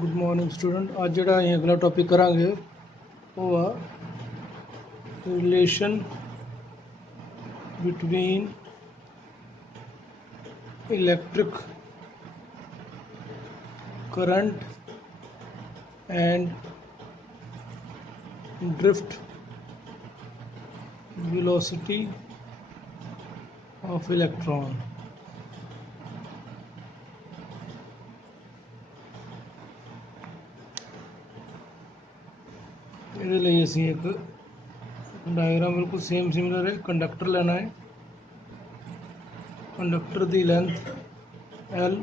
Good morning student. आज जो अगला टॉपिक करांगे वो आ relation between electric current and drift velocity of electron. ਇਹਦੇ ਲਈ ਅਸੀਂ ਇੱਕ डायग्राम बिल्कुल सेम सिमिलर है। कंडक्टर लेना है, कंडक्टर की लेंथ L,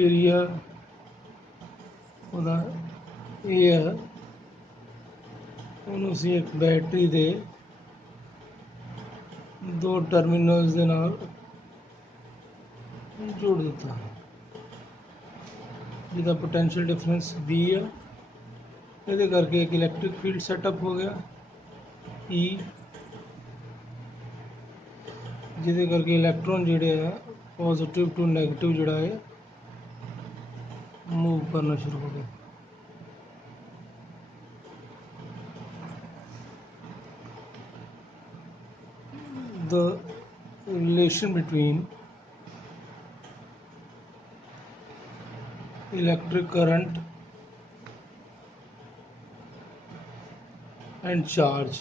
एरिया ਉਹਦਾ A है, ਉਹਨੂੰ ਅਸੀਂ एक बैटरी ਦੇ दो टर्मिनल्स ਦੇ ਨਾਲ जोड़ ਦਿੱਤਾ जिसका पोटेंशियल डिफरेंस B है। ये करके एक इलैक्ट्रिक फील्ड सैटअप हो गया E, जिसे करके इलैक्ट्रॉन जोड़े है पॉजिटिव टू नैगेटिव जोड़ा है मूव करना शुरू हो गया। The relation between electric current and charge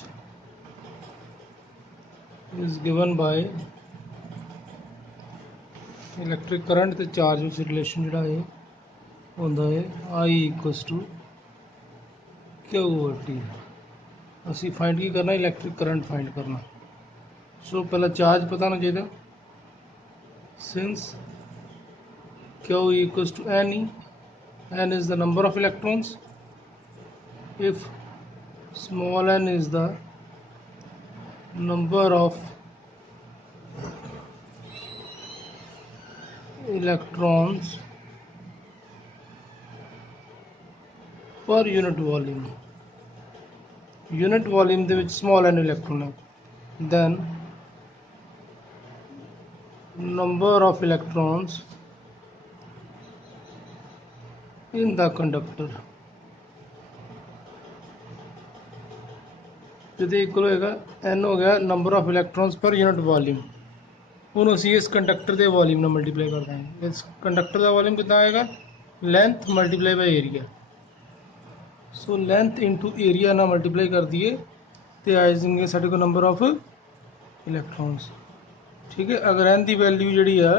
is given by electric current ते चार्ज विच रिलेशन जिहड़ा है होंदा है I इक्वल्स टू Q/T। असी फाइंड की करना, इलेक्ट्रिक करंट फाइंड करना। सो पहला चार्ज पता होना चाहिए। Since Q equals to N, N is the number of electrons, if small n is the number of electrons per unit volume, unit volume ਦੇ ਵਿੱਚ small n electron है, then number of electrons in the conductor ਜਿਹਦੇ equal ਹੋਏਗਾ n ਹੋ ਗਿਆ number of ਇਲੈਕਟ੍ਰॉन्स ਪਰ unit volume. ਉਹਨੂੰ ਅਸੀਂ ਇਸ ਕੰਡਕਟਰ ਦੇ ਵੋਲਿਊਮ ਨਾਲ ਮਲਟੀਪਲਾਈ ਕਰ ਦਾਂਗੇ। ਇਸ ਕੰਡਕਟਰ ਦਾ ਵੋਲਿਊਮ ਕਿੰਨਾ ਆਏਗਾ? ਲੈਂਥ ਮਲਟੀਪਲਾਈ ਬਾਈ ਏਰੀਆ। ਸੋ ਲੈਂਥ ਇਨਟੂ ਏਰੀਆ ਨਾਲ ਮਲਟੀਪਲਾਈ ਕਰ ਦਈਏ ਤੇ ਆ ਜਾਣਗੇ ਸਾਡੇ ਕੋਲ ਨੰਬਰ ਆਫ ਇਲੈਕਟ੍ਰॉन्स। ਠੀਕ ਹੈ। ਅਗਰ n ਦੀ ਵੈਲਿਊ ਜਿਹੜੀ ਆ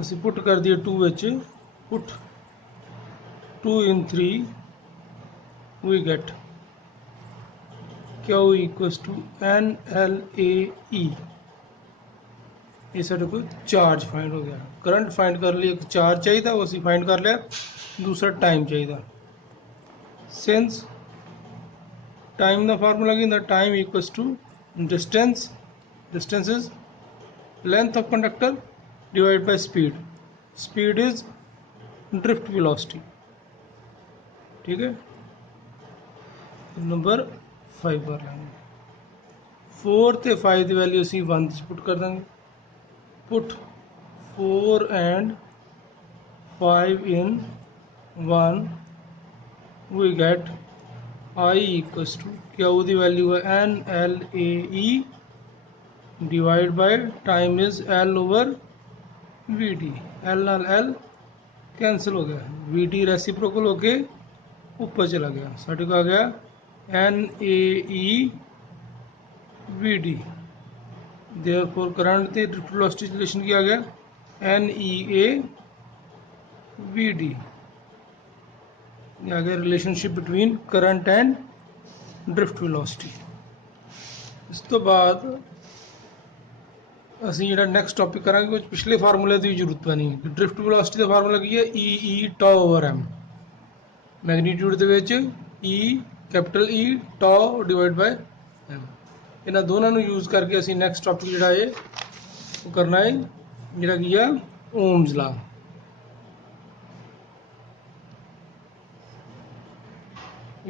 ਅਸੀਂ ਪੁੱਟ ਕਰ ਦਈਏ 2 ਵਿੱਚ, put 2 in 3 we get Q equals to NLAE। ये साढ़े को चार्ज फाइंड हो गया। करंट फाइंड कर लिया, एक चार्ज चाहिए वो असी फाइंड कर लिया, दूसरा टाइम चाहिए। सिंस टाइम का फार्मूला की time equals to distance, distance is length of conductor divide by speed, speed is drift velocity. ठीक है। नंबर 5 कर लेंगे। 4 ਤੇ 5 ਦੀ वैल्यू ਅਸੀਂ 1 पुट कर देंगे। Put 4 and 5 in 1 we get I equals to क्या उसकी वैल्यू है NLAE divide by time is L over VD। L नाल L कैंसिल हो गया, VD रेसिप्रोकल होके ऊपर चला गया, साढ़े को आ गया NAE VD। देयरफॉर करंट ते ड्रिफ्ट वेलोसिटी रिलेशन किया गया NEA VD। आ गया relationship between current and drift velocity. इस तो बाद ਅਸੀਂ ਜਿਹੜਾ ਨੈਕਸਟ ਟੌਪਿਕ ਕਰਾਂਗੇ ਕੁਝ ਪਿਛਲੇ ਫਾਰਮੂਲੇ ਦੀ ਜ਼ਰੂਰਤ ਨਹੀਂ। ड्रिफ्ट वेलोसिटी ਦਾ ਫਾਰਮੂਲਾ ਕੀ ਹੈ? E tau over m। Magnitude ਦੇ ਵਿੱਚ E capital E tau divide by m। ਇਹਨਾਂ ਦੋਨਾਂ ਨੂੰ यूज़ करके ਅਸੀਂ ਨੈਕਸਟ ਟੌਪਿਕ ਜਿਹੜਾ ਹੈ ਉਹ ਕਰਨਾ ਹੈ, ਜਿਹੜਾ ਕੀ ਆ ਓਮਸ ਲਾ।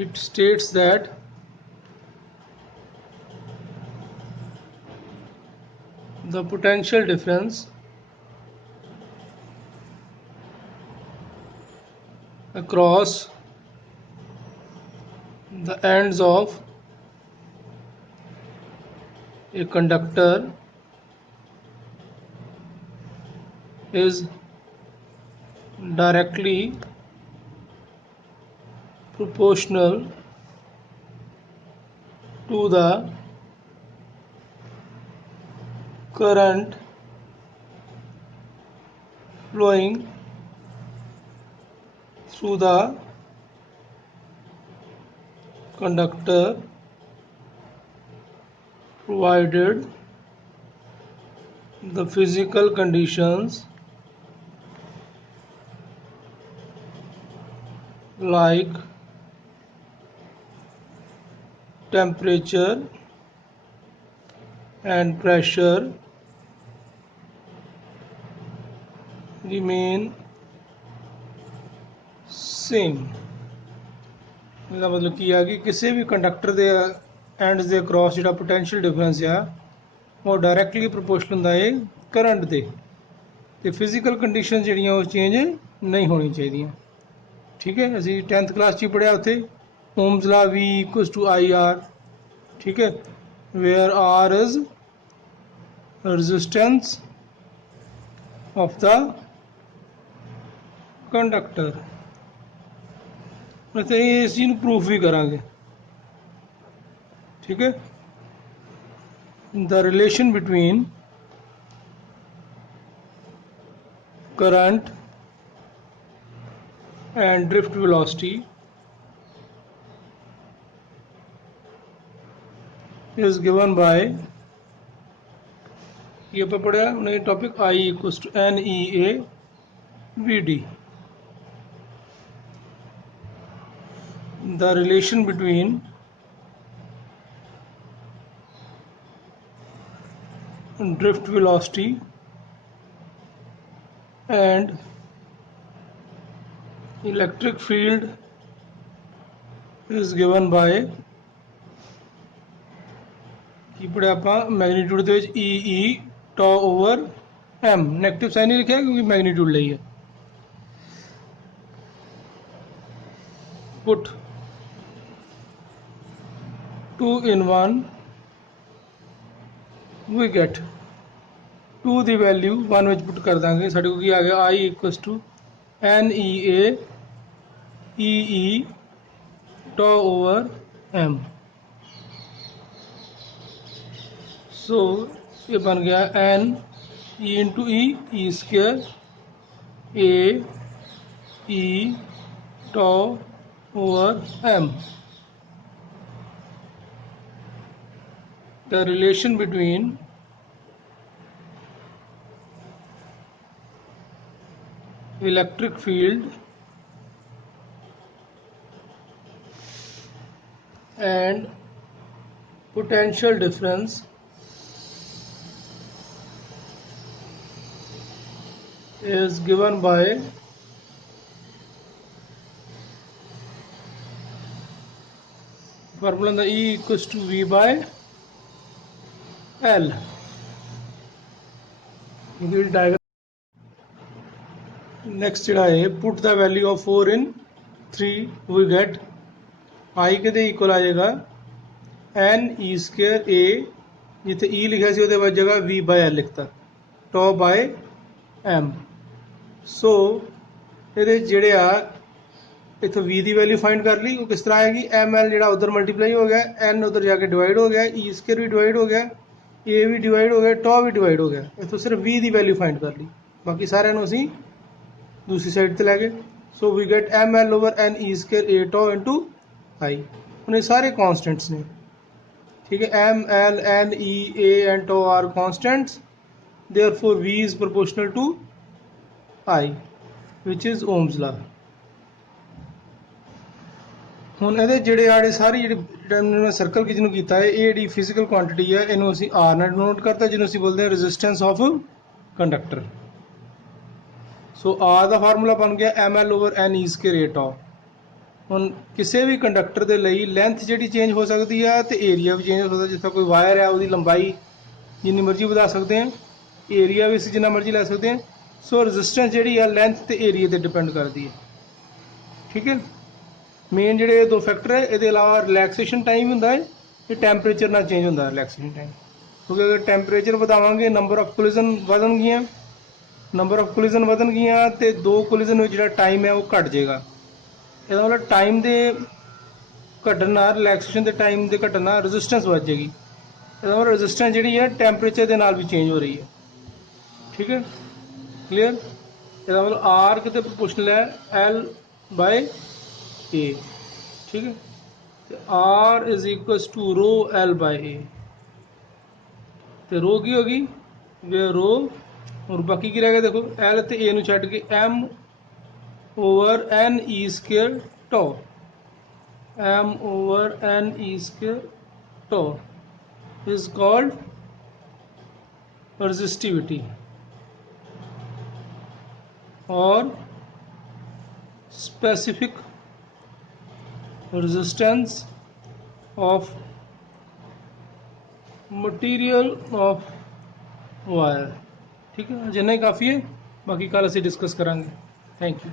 It states that the potential difference across the ends of a conductor is directly proportional to the current flowing through the conductor, provided the physical conditions like temperature and pressure remain same। इसका मतलब की है कि किसी भी conductor के ends के across जो पोटेंशियल डिफरेंस आ वो डायरैक्टली प्रोपोर्शनल होंदा है करंट दे ते फिजिकल कंडीशन जिहड़ियां वो चेंज नहीं होनी चाहिए। ठीक है, असी 10th क्लास च पढ़िया उत्थे Ohm's law V equals to IR। ठीक है, where R is resistance of the conductor. तो इस चीज़ प्रूफ भी करांगे। ठीक है, the relation between current and drift velocity is given by, ये पर पढ़ा उन्हें topic I equals to NEA VD। the relation between drift velocity and electric field is given by की पढ़े आप मैग्नीट्यूड दे which E tau over m। Negative sign नहीं लिखा क्योंकि मैग्नीट्यूड ली है। पुट 2 in 1 we get 2 दी वैल्यू 1 विच पुट कर देंगे, साढ़े को आ गया I equals to NEA EE tau over m। So ये बन गया N E into E square A E tau over m। The relation between electric field and potential difference is given by formula E equals to V by L। Next जोड़ा है put the value of 4 in 3 we get I के equal आ जाएगा NE square A जिथे E लिखा सी उसके बाद जगह V by L लिखता tau by m। सो ये जेड़े आ इतों V की वैल्यू फाइंड कर ली, वो किस तरह आएगी ML जो उधर मल्टीप्लाई हो गया, N उधर जाके डिवाइड हो गया, E स्क्वायर भी डिवाइड हो गया, A भी डिवाइड हो गया, tau भी डिवाइड हो गया। इतों सिर्फ V की वैल्यू फाइंड कर ली, बाकी सारे असी दूसरी साइड पर लै गए। So we get ML over NE square A tau into I। हम ये सारे कॉन्स्टेंट्स ने। ठीक है, ML NE A and tau are constants, therefore V is proportional to I which is Ohm's law. ਹੁਣ ਇਹਦੇ ਜਿਹੜੇ ਆੜੇ ਸਾਰੀ ਜਿਹੜੀ ਸਰਕਲ ਕਿ ਜਿਹਨੂੰ ਕੀਤਾ ਹੈ ਇਹ ਜਿਹੜੀ ਫਿਜ਼ੀਕਲ ਕੁਆਂਟੀਟੀ ਹੈ ਇਹਨੂੰ ਅਸੀਂ ਆਰ ਨਾਲ ਡਿਨੋਟ ਕਰਤਾ, ਜਿਹਨੂੰ ਅਸੀਂ ਬੋਲਦੇ ਹਾਂ resistance of conductor. So R ਦਾ ਫਾਰਮੂਲਾ ਬਣ ਗਿਆ ML over NE square A tau। ਹੁਣ ਕਿਸੇ ਵੀ ਕੰਡਕਟਰ ਦੇ ਲਈ ਲੈਂਥ ਜਿਹੜੀ ਚੇਂਜ ਹੋ ਸਕਦੀ ਹੈ ਤੇ ਏਰੀਆ ਵੀ ਚੇਂਜ ਹੋ ਸਕਦਾ। ਜਿੱਦਾਂ ਕੋਈ ਵਾਇਰ ਹੈ ਉਹਦੀ ਲੰਬਾਈ ਜਿੰਨੀ ਮਰਜ਼ੀ ਵਧਾ ਸਕਦੇ ਹਾਂ, ਏਰੀਆ ਵੀ ਅਸੀਂ ਜਿੰਨਾ ਮਰਜ਼ੀ ਲੈ ਸਕਦੇ ਹਾਂ। ਸੋ ਰੈਜ਼ਿਸਟੈਂਸ ਜਿਹੜੀ ਆ ਲੈਂਥ ਤੇ ਏਰੀਆ ਤੇ ਡਿਪੈਂਡ ਕਰਦੀ ਹੈ। ठीक है। मेन ਜਿਹੜੇ ਦੋ ਫੈਕਟਰ ਹੈ, ਇਹਦੇ ਇਲਾਵਾ ਰਿਲੈਕਸੇਸ਼ਨ ਟਾਈਮ ਹੁੰਦਾ ਹੈ, ਇਹ ਟੈਂਪਰੇਚਰ ਨਾਲ ਚੇਂਜ ਹੁੰਦਾ ਰਿਲੈਕਸੇਸ਼ਨ ਟਾਈਮ, ਕਿਉਂਕਿ ਅਗਰ ਟੈਂਪਰੇਚਰ ਵਧਾਵਾਂਗੇ ਨੰਬਰ ਆਫ ਕੋਲੀਜ਼ਨ ਵਧਣਗੀਆਂ, ਨੰਬਰ ਆਫ ਕੋਲੀਜ਼ਨ ਵਧਣਗੀਆਂ ਤੇ ਦੋ ਕੋਲੀਜ਼ਨ ਵਿੱਚ ਜਿਹੜਾ ਟਾਈਮ ਹੈ ਉਹ ਘਟ ਜਾਏਗਾ। ਇਹਦਾ ਮਤਲਬ ਟਾਈਮ ਦੇ ਘਟਣ ਨਾਲ, ਰਿਲੈਕਸੇਸ਼ਨ ਦੇ ਟਾਈਮ ਦੇ ਘਟਣ ਨਾਲ ਰੈਜ਼ਿਸਟੈਂਸ ਵੱਧ ਜਾਏਗੀ। ਇਹਦਾ ਮਤਲਬ ਰੈਜ਼ਿਸਟੈਂਸ ਜਿਹੜੀ ਹੈ ਟੈਂਪਰੇਚਰ ਦੇ ਨਾਲ ਵੀ ਚੇਂਜ ਹੋ ਰਹੀ ਹੈ। ਠੀਕ ਹੈ, ਕਲੀਅਰ। ਇਹਦਾ ਮਤਲਬ ਆਰ ਕਿਤੇ ਪ੍ਰੋਪੋਰਸ਼ਨਲ ਹੈ ਐਲ ਬਾਏ ए। ठीक है, तो R is equal to rho L by A. तो रो की होगी वे रो, और बाकी की रहेगा देखो L ते A नु छड्ड के M over N E square tau, M over N E square tau is called resistivity और specific resistance of material of wire। ठीक है, जिन्ना ही काफ़ी है, बाकी कल असीं डिस्कस करांगे। Thank you.